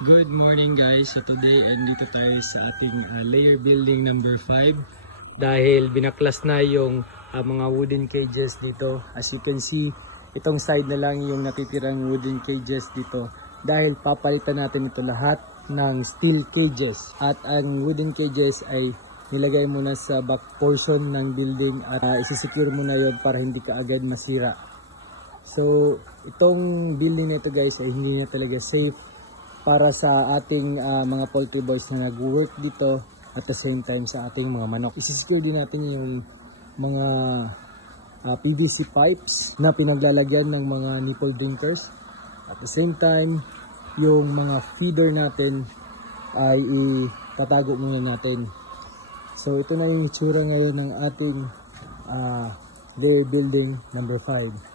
Good morning guys. So today andito tayo sa ating layer building number 5 dahil binaklas na yung mga wooden cages dito. As you can see, itong side na lang yung natitirang wooden cages dito dahil papalitan natin ito lahat ng steel cages at ang wooden cages ay nilagay muna sa back portion ng building at isisecure muna yon para hindi ka agad masira. So itong building na ito guys ay hindi na talaga safe para sa ating mga poultry boys na nag-work dito at the same time sa ating mga manok. Isisecure din natin yung mga PVC pipes na pinaglalagyan ng mga nipple drinkers. At the same time, yung mga feeder natin ay itatago muna natin. So ito na yung itsura ngayon ng ating layer building number 5.